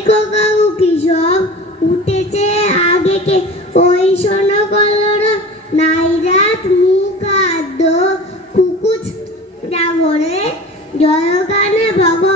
খোকাউ কিশোর উঠেছে আগে কে ওই শোনো কলরা নাইরাত মুখাদ্য কুকুচ জাগরে জয়গানে ভগবান